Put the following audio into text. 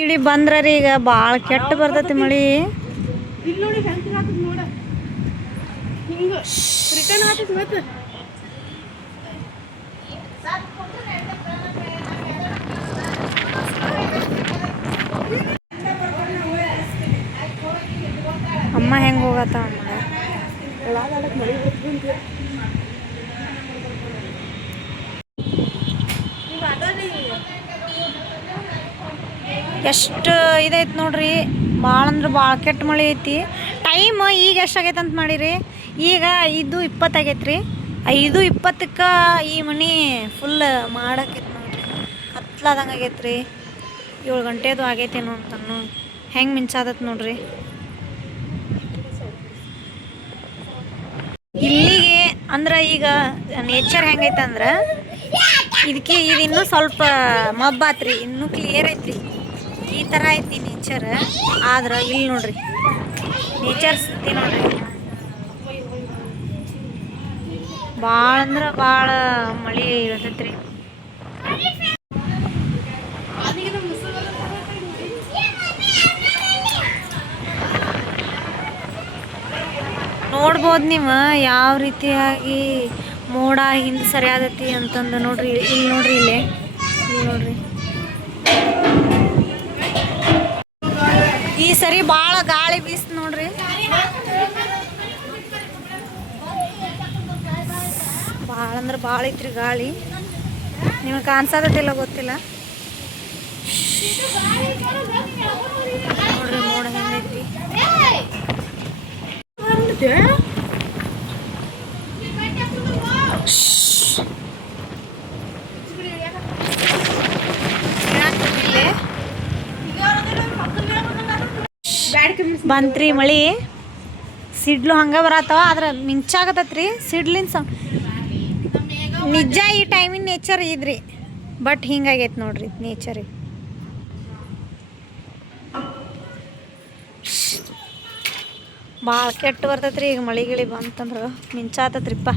ಇಳಿ ಬಂದ್ರಿ ಈಗ ಭಾಳ ಕೆಟ್ಟ ಬರ್ತೈತಿ ಮಳಿ. ಇಲ್ಲಿ ನೋಡಿ ಹೆಂಗ್ ಹಾಕುದು ನೋಡ, ಹಿಂಗ ರಿಟರ್ನ್ ಹಾಕುದು ಮತ್ತೆ. ಅಮ್ಮ ಹೆಂಗೆ ಹೋಗತ್ತ ಮಳಿ ಎಷ್ಟು ಇದೈತೆ ನೋಡ್ರಿ. ಭಾಳ ಅಂದ್ರೆ ಭಾಳ ಕೆಟ್ಟ ಮಳೆ ಐತಿ. ಟೈಮ್ ಈಗ ಎಷ್ಟಾಗೈತೆ ಅಂತ ಮಾಡಿರಿ, ಈಗ 5:20 ಆಗೈತೆ ರೀ. 5:20ಕ್ಕೆ ಈ ಮನೆ ಫುಲ್ ಮಾಡಾಕೈತೆ ನೋಡ್ರಿ. ಕತ್ಲಾದಂಗೆ ಆಗೈತೆ ರೀ. 7 ಗಂಟೆದು ಆಗೈತೇನೋ ಅಂತನು ಹೆಂಗೆ ಮಿಂಚಾದತ್ ನೋಡ್ರಿ. ಇಲ್ಲಿಗೆ ಅಂದ್ರೆ ಈಗ ನೇಚರ್ ಹೆಂಗೈತೆ ಅಂದ್ರೆ ಇದು ಇನ್ನೂ ಸ್ವಲ್ಪ ಮಬ್ಬಾತ್ರಿ, ಇನ್ನೂ ಕ್ಲಿಯರ್ ಐತ್ರಿ. ಈ ಥರ ಐತಿ ನೇಚರ್. ಆದ್ರೆ ಇಲ್ಲಿ ನೋಡ್ರಿ ನೇಚರ್ ಸಿಗ್ತಿ ನೋಡ್ರಿ. ಭಾಳ ಅಂದ್ರೆ ಭಾಳ ಮಳೆ ಇರ್ತೈತ್ರಿ. ನೋಡ್ಬೋದು ನೀವು ಯಾವ ರೀತಿಯಾಗಿ ಮೋಡ ಹಿಂದೆ ಸರಿಯಾದತಿ ಅಂತಂದು ನೋಡ್ರಿ. ಇಲ್ಲಿ ನೋಡ್ರಿ, ಇಲ್ಲಿ ನೋಡ್ರಿ. ಈ ಸರಿ ಭಾಳ ಗಾಳಿ ಬೀಸ್ ನೋಡ್ರಿ. ಭಾಳ ಅಂದ್ರೆ ಭಾಳ ಐತ್ರಿ ಗಾಳಿ. ನಿಮಗೆ ಕಾಣಿಸೋದಿಲ್ಲ ಗೊತ್ತಿಲ್ಲ ನೋಡ್ರಿ ಮೋಡ ಹೆಂಗೈತಿ. ಬಂತ್ರಿ ಮಳಿ, ಸಿಡ್ಲು ಹಂಗೆ ಬರತ್ತವ. ಆದ್ರೆ ಮಿಂಚಾಗತ್ತೈತ್ರಿ ಸಿಡ್ಲಿನ ಸೌಂಡ್. ನಿಜ ಈ ಟೈಮಿನ ನೇಚರ್ ಇದ್ರಿ, ಬಟ್ ಹಿಂಗಾಗೈತೆ ನೋಡ್ರಿ ನೇಚರ್. ಭಾಳ ಕೆಟ್ಟ ಬರ್ತೈತ್ರಿ ಈಗ ಮಳಿ ಗಿಳಿ ಬಂತಂದ್ರೆ. ಮಿಂಚಾತತ್ರಿಪ್ಪ.